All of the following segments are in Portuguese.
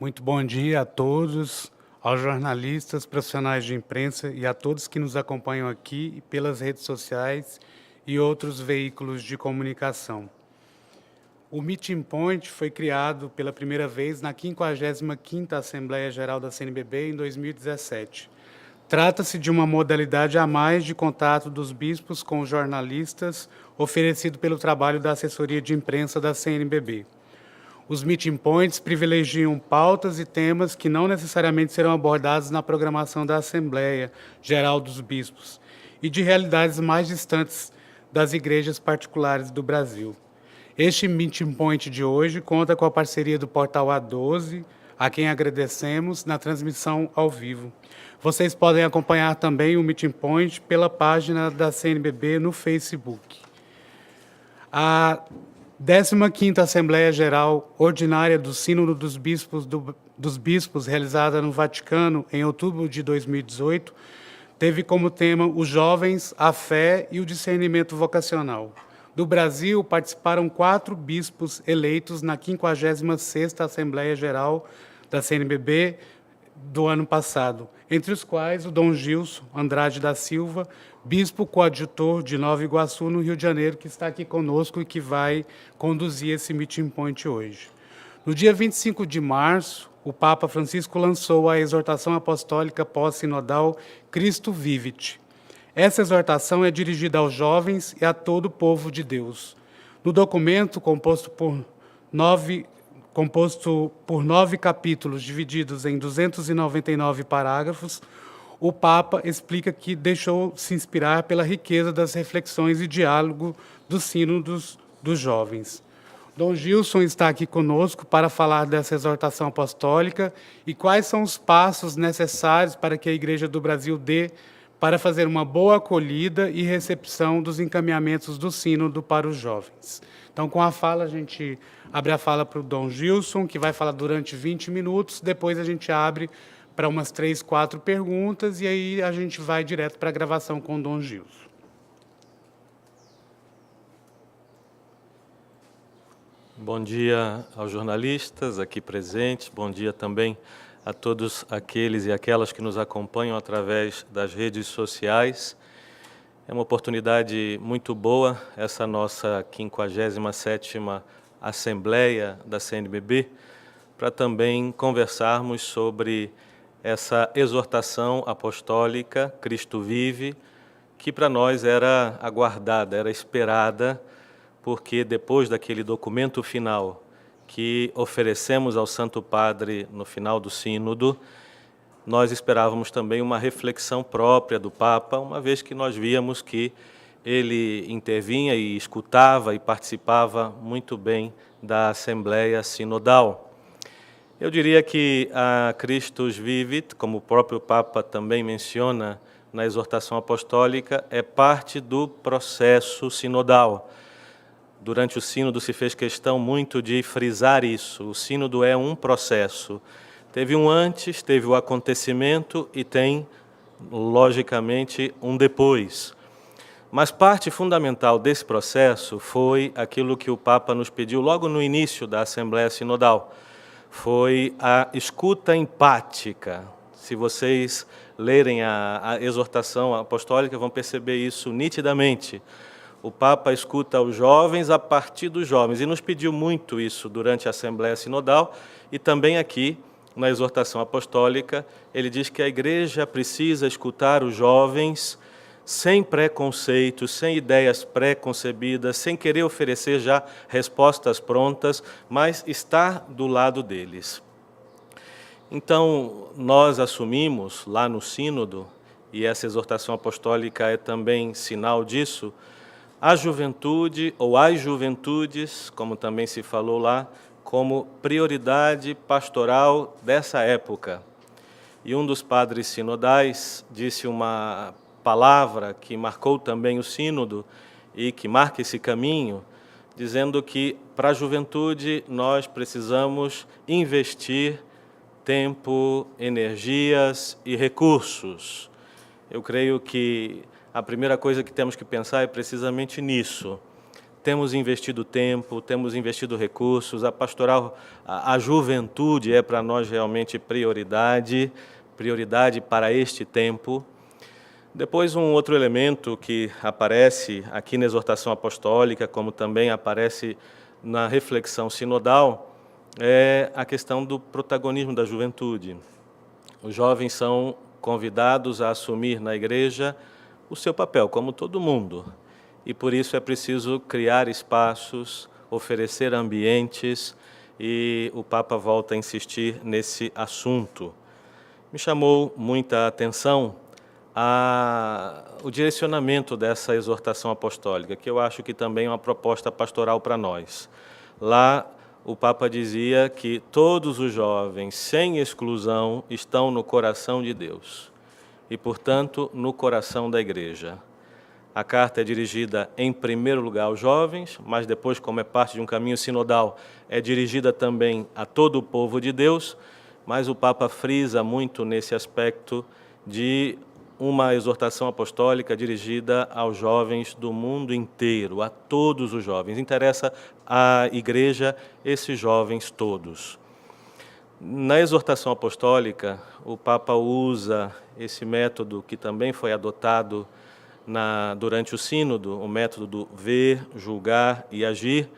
Muito bom dia a todos, aos jornalistas, profissionais de imprensa e a todos que nos acompanham aqui pelas redes sociais e outros veículos de comunicação. O Meeting Point foi criado pela primeira vez na 55ª Assembleia Geral da CNBB em 2017. Trata-se de uma modalidade a mais de contato dos bispos com os jornalistas, oferecido pelo trabalho da assessoria de imprensa da CNBB. Os meeting points privilegiam pautas e temas que não necessariamente serão abordados na programação da Assembleia Geral dos Bispos e de realidades mais distantes das igrejas particulares do Brasil. Este meeting point de hoje conta com a parceria do Portal A12, a quem agradecemos na transmissão ao vivo. Vocês podem acompanhar também o meeting point pela página da CNBB no Facebook. A 15ª Assembleia Geral Ordinária do Sínodo dos Bispos, realizada no Vaticano em outubro de 2018, teve como tema os jovens, a fé e o discernimento vocacional. Do Brasil, participaram 4 bispos eleitos na 56ª Assembleia Geral da CNBB do ano passado, entre os quais o Dom Gilson Andrade da Silva, bispo coadjutor de Nova Iguaçu, no Rio de Janeiro, que está aqui conosco e que vai conduzir esse meeting point hoje. No dia 25 de março, o Papa Francisco lançou a exortação apostólica pós-sinodal Cristo Vivit. Essa exortação é dirigida aos jovens e a todo o povo de Deus. No documento, composto por 9 capítulos divididos em 299 parágrafos, o Papa explica que deixou-se inspirar pela riqueza das reflexões e diálogo dos sínodos dos jovens. Dom Gilson está aqui conosco para falar dessa exortação apostólica e quais são os passos necessários para que a Igreja do Brasil dê para fazer uma boa acolhida e recepção dos encaminhamentos do sínodo para os jovens. Então, com a fala, a gente abre a fala para o Dom Gilson, que vai falar durante 20 minutos, depois a gente abre para umas 3, 4 perguntas, e aí a gente vai direto para a gravação com o Dom Gilson. Bom dia aos jornalistas aqui presentes, bom dia também a todos aqueles e aquelas que nos acompanham através das redes sociais. É uma oportunidade muito boa essa nossa 57ª Assembleia da CNBB para também conversarmos sobre essa exortação apostólica, Cristo Vive, que para nós era aguardada, era esperada, porque depois daquele documento final que oferecemos ao Santo Padre no final do sínodo, nós esperávamos também uma reflexão própria do Papa, uma vez que nós víamos que ele intervinha e escutava e participava muito bem da Assembleia Sinodal. Eu diria que a Christus Vivit, como o próprio Papa também menciona na exortação apostólica, é parte do processo sinodal. Durante o sínodo se fez questão muito de frisar isso. O sínodo é um processo. Teve um antes, teve o acontecimento e tem, logicamente, um depois. Mas parte fundamental desse processo foi aquilo que o Papa nos pediu logo no início da Assembleia Sinodal. Foi a escuta empática. Se vocês lerem a exortação apostólica, vão perceber isso nitidamente. O Papa escuta os jovens a partir dos jovens, e nos pediu muito isso durante a Assembleia Sinodal, e também aqui, na exortação apostólica, ele diz que a Igreja precisa escutar os jovens sem preconceitos, sem ideias pré-concebidas, sem querer oferecer já respostas prontas, mas estar do lado deles. Então, nós assumimos lá no sínodo, e essa exortação apostólica é também sinal disso, a juventude, ou as juventudes, como também se falou lá, como prioridade pastoral dessa época. E um dos padres sinodais disse uma palavra que marcou também o sínodo e que marca esse caminho, dizendo que para a juventude nós precisamos investir tempo, energias e recursos. Eu creio que a primeira coisa que temos que pensar é precisamente nisso. temos investido tempo, temos investido recursos, a pastoral, a juventude é para nós realmente prioridade para este tempo. Depois, um outro elemento que aparece aqui na exortação apostólica, como também aparece na reflexão sinodal, é a questão do protagonismo da juventude. Os jovens são convidados a assumir na igreja o seu papel, como todo mundo. E por isso é preciso criar espaços, oferecer ambientes, e o Papa volta a insistir nesse assunto. Me chamou muita atenção o direcionamento dessa exortação apostólica, que eu acho que também é uma proposta pastoral para nós. Lá, o Papa dizia que todos os jovens, sem exclusão, estão no coração de Deus e, portanto, no coração da Igreja. A carta é dirigida, em primeiro lugar, aos jovens, mas depois, como é parte de um caminho sinodal, é dirigida também a todo o povo de Deus, mas o Papa frisa muito nesse aspecto de uma exortação apostólica dirigida aos jovens do mundo inteiro, a todos os jovens. Interessa à Igreja esses jovens todos. Na exortação apostólica, o Papa usa esse método que também foi adotado durante o sínodo, o método do ver, julgar e agir,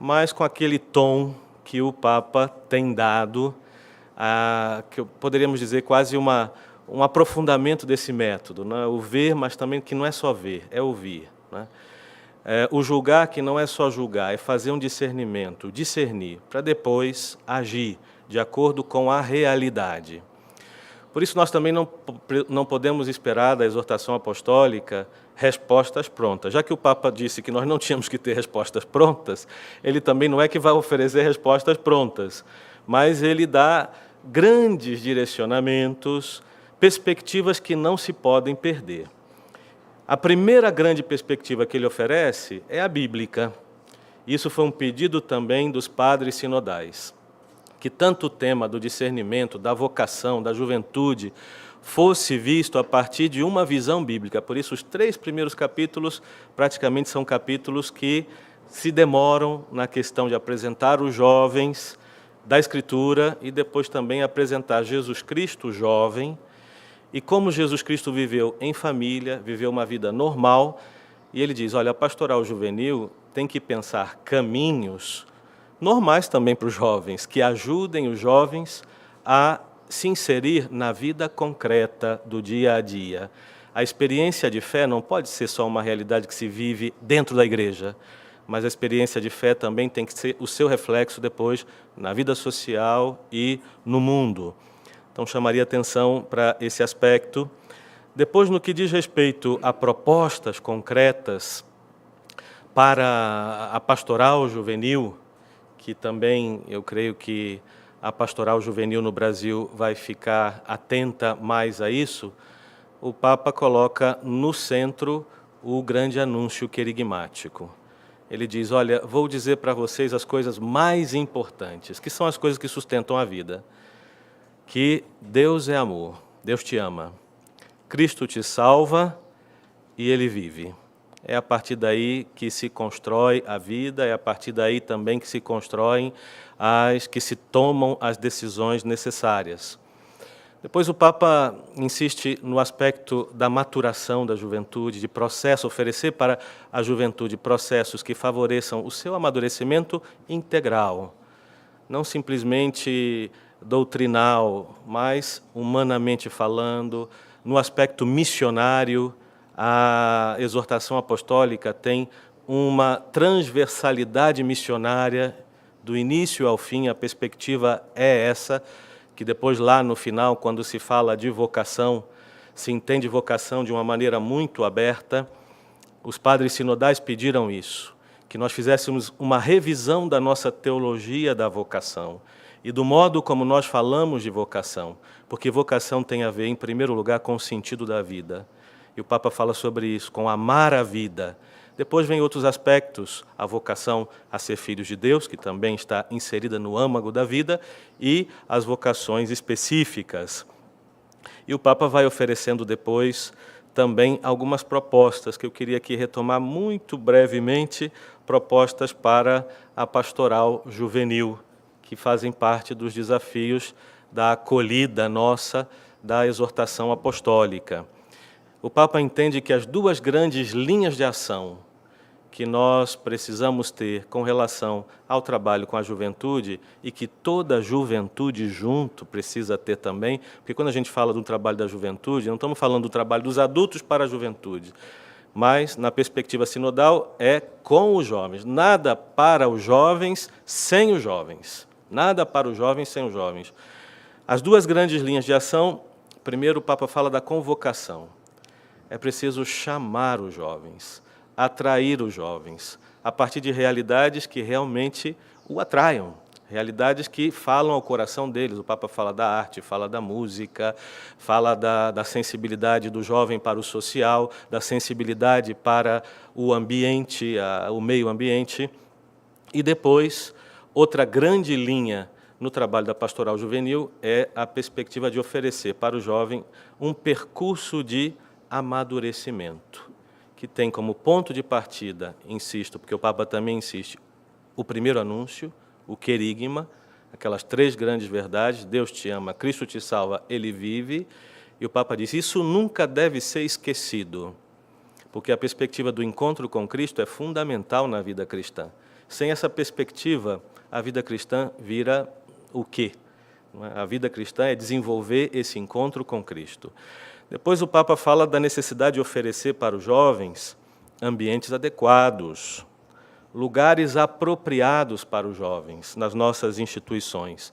mas com aquele tom que o Papa tem dado, que poderíamos dizer quase um aprofundamento desse método, né? O ver, mas também que não é só ver, é ouvir, né? O julgar, que não é só julgar, é fazer um discernimento, discernir, para depois agir de acordo com a realidade. Por isso, nós também não podemos esperar da exortação apostólica respostas prontas. Já que o Papa disse que nós não tínhamos que ter respostas prontas, ele também não é que vai oferecer respostas prontas, mas ele dá grandes direcionamentos, perspectivas que não se podem perder. A primeira grande perspectiva que ele oferece é a bíblica. Isso foi um pedido também dos padres sinodais, que tanto o tema do discernimento, da vocação, da juventude, fosse visto a partir de uma visão bíblica. Por isso, os 3 primeiros capítulos praticamente são capítulos que se demoram na questão de apresentar os jovens da Escritura e depois também apresentar Jesus Cristo jovem e como Jesus Cristo viveu em família, viveu uma vida normal. E ele diz, olha, a pastoral juvenil tem que pensar caminhos normais também para os jovens, que ajudem os jovens a se inserir na vida concreta do dia a dia. A experiência de fé não pode ser só uma realidade que se vive dentro da igreja, mas a experiência de fé também tem que ser o seu reflexo depois na vida social e no mundo. Então, chamaria atenção para esse aspecto. Depois, no que diz respeito a propostas concretas para a pastoral juvenil, que também eu creio que a pastoral juvenil no Brasil vai ficar atenta mais a isso, o Papa coloca no centro o grande anúncio querigmático. Ele diz, olha, vou dizer para vocês as coisas mais importantes, que são as coisas que sustentam a vida. Que Deus é amor, Deus te ama, Cristo te salva e Ele vive. É a partir daí que se constrói a vida, é a partir daí também que se constroem que se tomam as decisões necessárias. Depois o Papa insiste no aspecto da maturação da juventude, de processo, oferecer para a juventude processos que favoreçam o seu amadurecimento integral, não simplesmente doutrinal, mas humanamente falando, no aspecto missionário. A exortação apostólica tem uma transversalidade missionária, do início ao fim, a perspectiva é essa, que depois lá no final, quando se fala de vocação, se entende vocação de uma maneira muito aberta. Os padres sinodais pediram isso, que nós fizéssemos uma revisão da nossa teologia da vocação e do modo como nós falamos de vocação, porque vocação tem a ver, em primeiro lugar, com o sentido da vida. E o Papa fala sobre isso, com amar a vida. Depois vem outros aspectos, a vocação a ser filhos de Deus, que também está inserida no âmago da vida, e as vocações específicas. E o Papa vai oferecendo depois também algumas propostas que eu queria aqui retomar muito brevemente, propostas para a pastoral juvenil, que fazem parte dos desafios da acolhida nossa da exortação apostólica. O Papa entende que as duas grandes linhas de ação que nós precisamos ter com relação ao trabalho com a juventude e que toda a juventude junto precisa ter também, porque quando a gente fala do trabalho da juventude, não estamos falando do trabalho dos adultos para a juventude, mas, na perspectiva sinodal, é com os jovens. Nada para os jovens sem os jovens. Nada para os jovens sem os jovens. As duas grandes linhas de ação, primeiro o Papa fala da convocação. É preciso chamar os jovens, atrair os jovens, a partir de realidades que realmente o atraiam, realidades que falam ao coração deles. O Papa fala da arte, fala da música, fala da sensibilidade do jovem para o social, da sensibilidade para o ambiente, o meio ambiente. E depois, outra grande linha no trabalho da pastoral juvenil é a perspectiva de oferecer para o jovem um percurso de amadurecimento, que tem como ponto de partida, insisto, porque o Papa também insiste, o primeiro anúncio, o querigma, aquelas três grandes verdades: Deus te ama, Cristo te salva, Ele vive. E o Papa diz, isso nunca deve ser esquecido, porque a perspectiva do encontro com Cristo é fundamental na vida cristã. Sem essa perspectiva, a vida cristã vira o quê? A vida cristã é desenvolver esse encontro com Cristo. Depois o Papa fala da necessidade de oferecer para os jovens ambientes adequados, lugares apropriados para os jovens nas nossas instituições.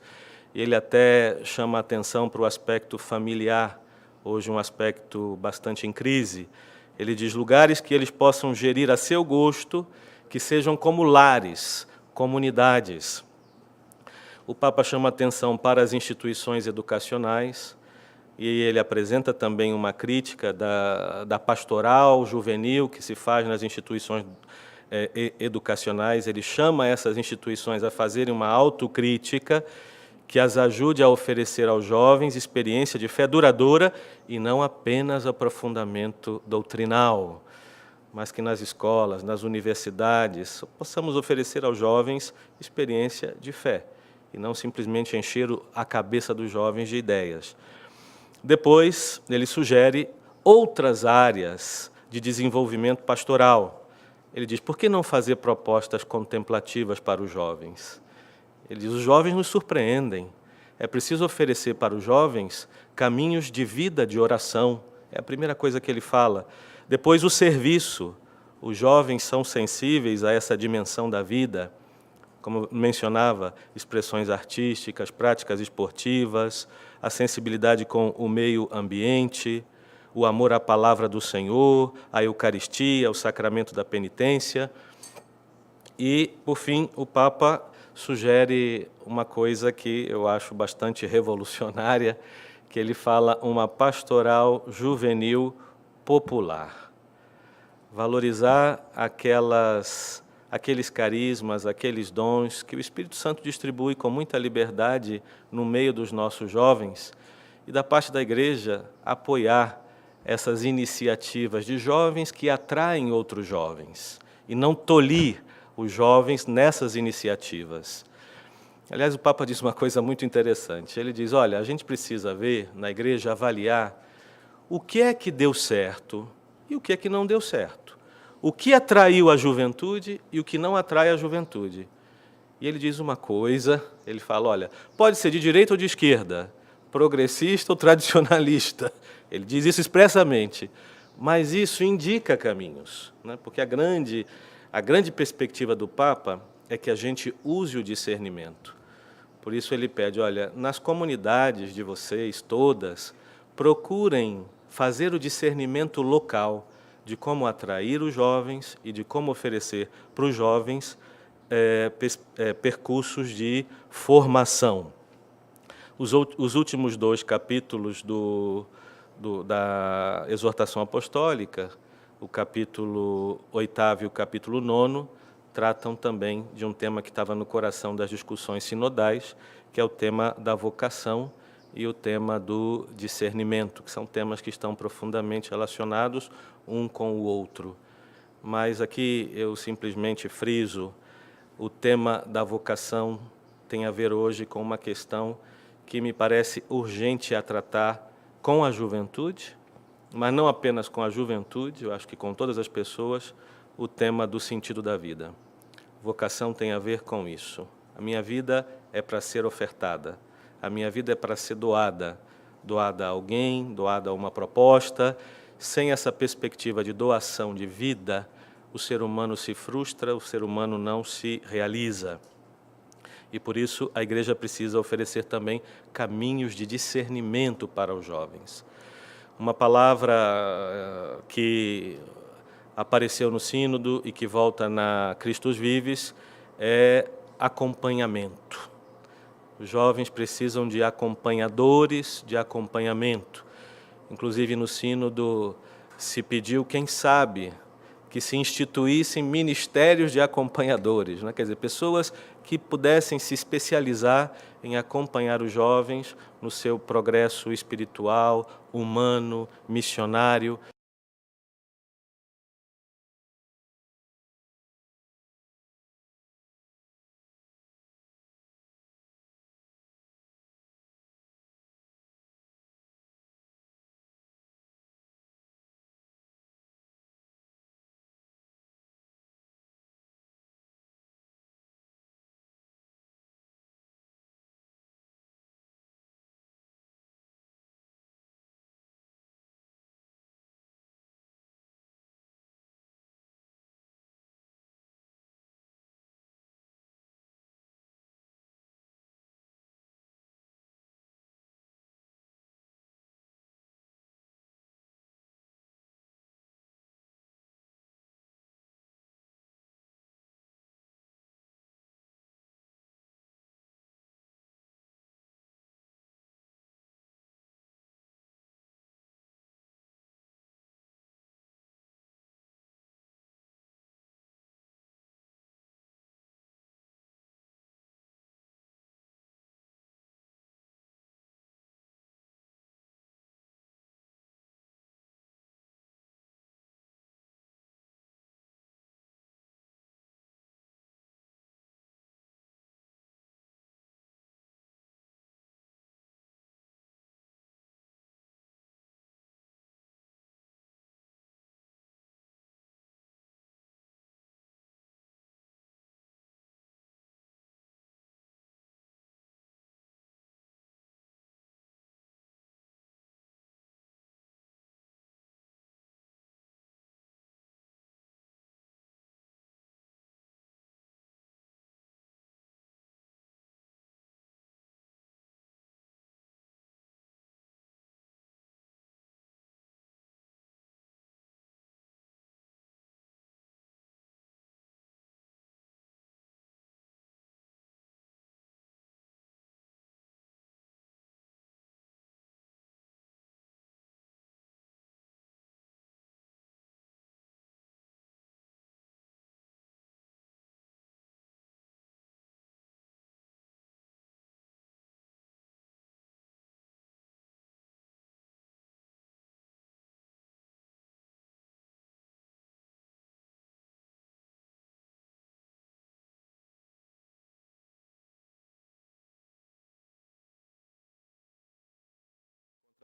E ele até chama a atenção para o aspecto familiar, hoje um aspecto bastante em crise. Ele diz lugares que eles possam gerir a seu gosto, que sejam como lares, comunidades. O Papa chama a atenção para as instituições educacionais, e ele apresenta também uma crítica da pastoral juvenil que se faz nas instituições educacionais. Ele chama essas instituições a fazerem uma autocrítica que as ajude a oferecer aos jovens experiência de fé duradoura e não apenas aprofundamento doutrinal, mas que nas escolas, nas universidades, possamos oferecer aos jovens experiência de fé e não simplesmente encher a cabeça dos jovens de ideias. Depois, ele sugere outras áreas de desenvolvimento pastoral. Ele diz, por que não fazer propostas contemplativas para os jovens? Ele diz, os jovens nos surpreendem. É preciso oferecer para os jovens caminhos de vida, de oração. É a primeira coisa que ele fala. Depois, o serviço. Os jovens são sensíveis a essa dimensão da vida. Como mencionava, expressões artísticas, práticas esportivas, a sensibilidade com o meio ambiente, o amor à palavra do Senhor, a Eucaristia, o sacramento da penitência. E, por fim, o Papa sugere uma coisa que eu acho bastante revolucionária, que ele fala uma pastoral juvenil popular. Valorizar aqueles carismas, aqueles dons que o Espírito Santo distribui com muita liberdade no meio dos nossos jovens, e da parte da Igreja apoiar essas iniciativas de jovens que atraem outros jovens, e não tolir os jovens nessas iniciativas. Aliás, o Papa diz uma coisa muito interessante. Ele diz, olha, a gente precisa ver, na Igreja, avaliar o que é que deu certo e o que é que não deu certo. O que atraiu a juventude e o que não atrai a juventude. E ele diz uma coisa, ele fala, olha, pode ser de direita ou de esquerda, progressista ou tradicionalista. Ele diz isso expressamente, mas isso indica caminhos, né? Porque a grande perspectiva do Papa é que a gente use o discernimento. Por isso ele pede, olha, nas comunidades de vocês todas, procurem fazer o discernimento local de como atrair os jovens e de como oferecer para os jovens percursos de formação. Os últimos 2 capítulos da exortação apostólica, o capítulo 8º e o capítulo 9º, tratam também de um tema que estava no coração das discussões sinodais, que é o tema da vocação, e o tema do discernimento, que são temas que estão profundamente relacionados um com o outro. Mas aqui eu simplesmente friso, o tema da vocação tem a ver hoje com uma questão que me parece urgente a tratar com a juventude, mas não apenas com a juventude, eu acho que com todas as pessoas, o tema do sentido da vida. Vocação tem a ver com isso. A minha vida é para ser ofertada, a minha vida é para ser doada, doada a alguém, doada a uma proposta. Sem essa perspectiva de doação de vida, o ser humano se frustra, o ser humano não se realiza. E por isso a Igreja precisa oferecer também caminhos de discernimento para os jovens. Uma palavra que apareceu no Sínodo e que volta na Christus Vives é acompanhamento. Os jovens precisam de acompanhadores, de acompanhamento. Inclusive no Sínodo se pediu, quem sabe, que se instituíssem ministérios de acompanhadores, né? Quer dizer, pessoas que pudessem se especializar em acompanhar os jovens no seu progresso espiritual, humano, missionário.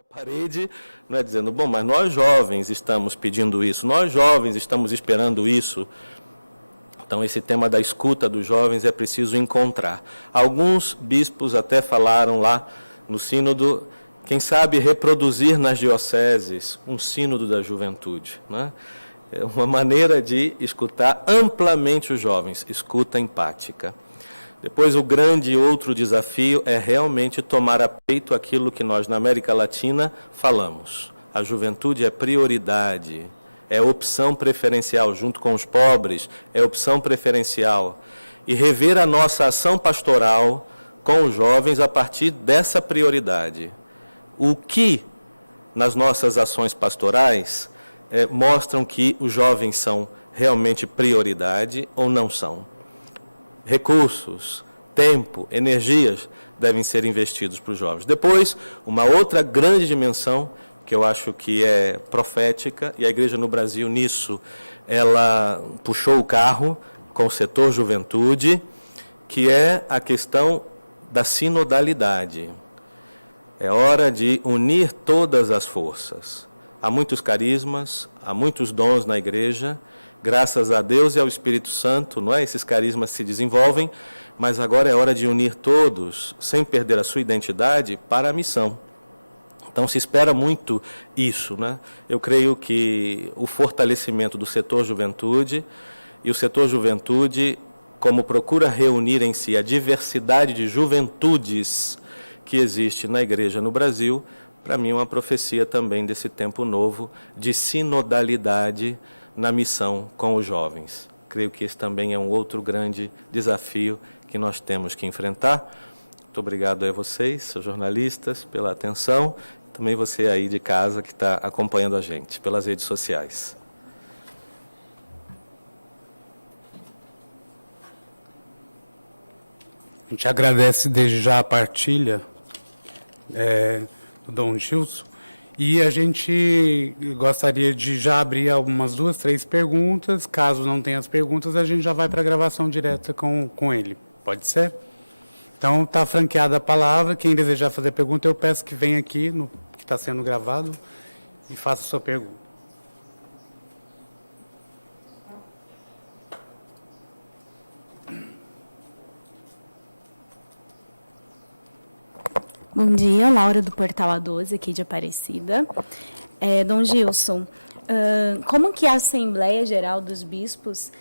Parede, não é dizendo, bom, mas nós jovens estamos pedindo isso, nós jovens estamos esperando isso. Então, esse tema da escuta dos jovens é preciso encontrar. Alguns bispos até falaram lá no sínodo, quem sabe reproduzir nas dioceses um sínodo da juventude, né? É uma maneira de escutar amplamente os jovens, escuta empática. Depois, o grande outro desafio é realmente tomar a peito aquilo que nós, na América Latina, falamos. A juventude é prioridade, é opção preferencial, junto com os pobres, é opção preferencial. E rever a nossa ação pastoral com os jovens a partir dessa prioridade. O que, nas nossas ações pastorais, mostram que os jovens são realmente prioridade ou não são. Recursos, tempo, energias devem ser investidos para os jovens. Depois, uma outra grande dimensão, que eu acho que é profética, e a igreja no Brasil, nisso, ela puxou o carro com o setor juventude, que é a questão da sinodalidade. É hora de unir todas as forças. Há muitos carismas, há muitos dons na igreja, graças a Deus e ao Espírito Santo, não é? Esses carismas se desenvolvem, mas agora é hora de unir todos, sem perder a sua identidade, para a missão. Então se espera muito isso, né? Eu creio que o fortalecimento do setor juventude, e o setor juventude, como procura reunir em si a diversidade de juventudes que existe na igreja no Brasil, para mim é uma profecia também desse tempo novo de sinodalidade na missão com os jovens. Creio que esse também é um outro grande desafio que nós temos que enfrentar. Muito obrigado a vocês, jornalistas, pela atenção. Também você aí de casa que está acompanhando a gente pelas redes sociais. A gente agradece desde já a partilha do Dom Gilson, e a gente gostaria de já abrir algumas 2, 3 perguntas. Caso não tenha as perguntas, a gente já vai para a gravação direta com ele. Pode ser? Então, está franqueada a palavra. Quem desejar fazer pergunta, eu peço que venha aqui, no que está sendo gravado, e faça a sua pergunta. Bom dia, Laura do Portal A12, aqui de Aparecida. Dom Gilson, como que a Assembleia Geral dos Bispos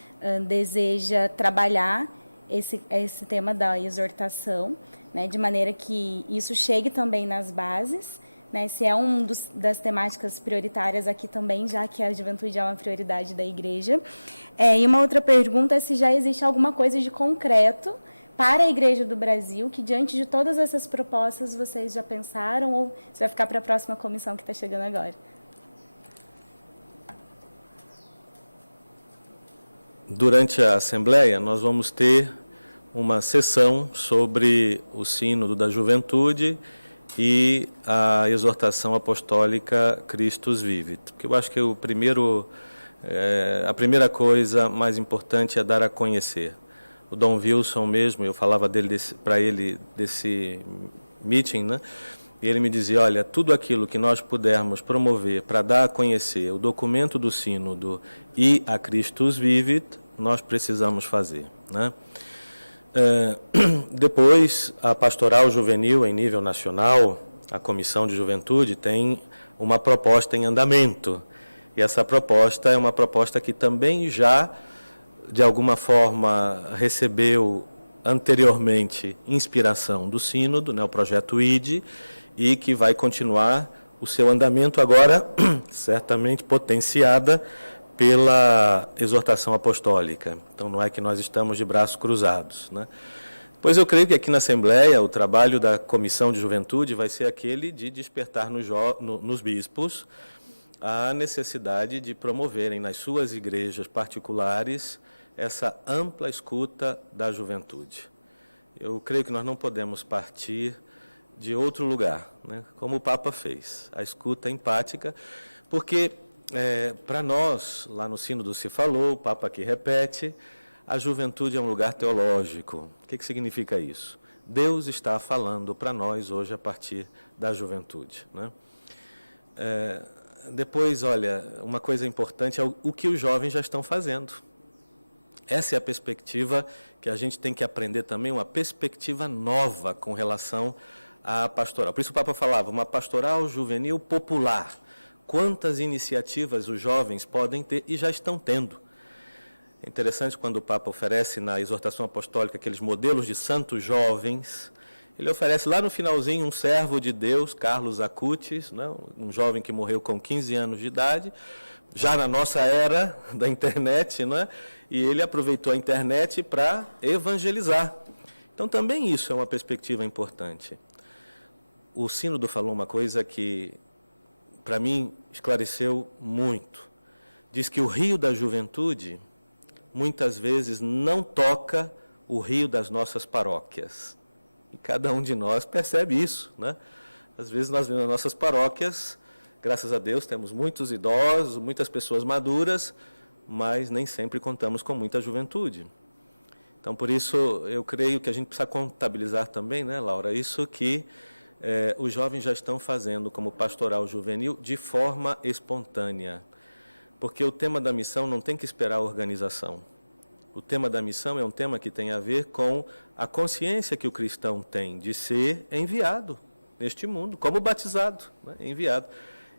deseja trabalhar esse tema da exortação, né, de maneira que isso chegue também nas bases, né, se é das temáticas prioritárias aqui também, já que a juventude é uma prioridade da igreja. E uma outra pergunta é se já existe alguma coisa de concreto para a Igreja do Brasil, que diante de todas essas propostas vocês já pensaram, ou isso vai ficar para a próxima comissão que está chegando agora? Durante a Assembleia, nós vamos ter uma sessão sobre o Sínodo da Juventude e a exortação apostólica Christus Vivit. Porque eu acho que a primeira coisa mais importante é dar a conhecer. O Dom Wilson mesmo, eu falava para ele desse meeting, né? E ele me dizia, olha, tudo aquilo que nós pudermos promover para dar a conhecer o documento do Sínodo e a Christus Vivit, nós precisamos fazer, né? Depois, a Pastoral Juvenil em nível nacional, a Comissão de Juventude, tem uma proposta em andamento. E essa proposta é uma proposta que também já, de alguma forma, recebeu anteriormente inspiração do Sínodo, né, o projeto ID, e que vai continuar o seu andamento agora, certamente potenciada pela exortação apostólica. Então, não é que nós estamos de braços cruzados, né? Pois eu creio que aqui na Assembleia, o trabalho da Comissão de Juventude vai ser aquele de despertar nos bispos a necessidade de promoverem nas suas igrejas particulares essa ampla escuta da juventude. Eu creio que nós não podemos partir de outro lugar, né, como o Papa fez, a escuta empática, porque para nós, lá no Sínodo se falou, o Papa aqui repete, a juventude é um lugar teológico. O que significa isso? Deus está falando para nós hoje a partir da juventude, né? Depois, olha, uma coisa importante é o que os jovens já estão fazendo. Essa é a perspectiva que a gente tem que aprender também, uma perspectiva nova com relação à pastoral. Por isso o Papa falava, uma pastoral juvenil popular. Quantas iniciativas os jovens podem ter e já estão tendo. É interessante quando o Papa oferece na exortação apostólica aqueles modelos de santos jovens. Ele oferece lá no finalzinho um servo de Deus, Carlos Acutis, né, um jovem que morreu com 15 anos de idade, já na nossa era da internet, né, e ele aproveitou a internet para evangelizar. Então, também isso é uma perspectiva importante. O Sínodo falou uma coisa que, para mim, esclareceu muito. Diz que o rio da juventude, muitas vezes, não toca o rio das nossas paróquias. E cada um de nós percebe isso, né? Às vezes nós vemos nas nossas paróquias, graças a Deus, temos muitos idosos, muitas pessoas maduras, mas nem sempre contamos com muita juventude. Então, por isso, eu creio que a gente precisa contabilizar também, né, Laura, isso que os jovens já estão fazendo como pastoral juvenil de forma espontânea. Porque o tema da missão não tem que esperar a organização. O tema da missão é um tema que tem a ver com a consciência que o cristão tem de ser enviado neste mundo, como batizado, né, enviado.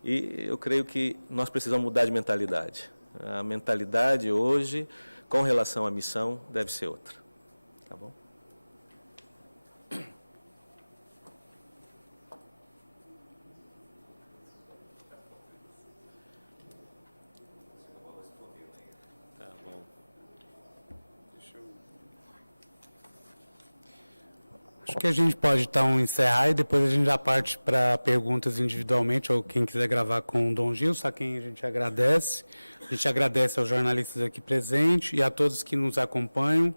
E eu creio que nós precisamos mudar de mentalidade. A mentalidade hoje, com relação à missão, deve ser outra. Tá bom? Tá bom. Acho que a gente pode, então, encerrar e depois a gente já parte para perguntas individualmente, ou quem quiser gravar com o Dom Gilson, a quem a gente agradece. A gente agradece aos jornalistas aqui presentes e a todos que nos acompanham.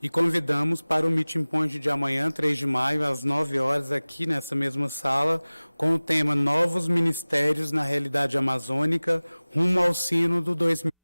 E convidamos para o Meeting Point de amanhã, 3 de maio, às 9 horas, aqui nessa mesma sala, com o tema Novos Ministérios na Realidade Amazônica, rumo ao Sínodo 2020.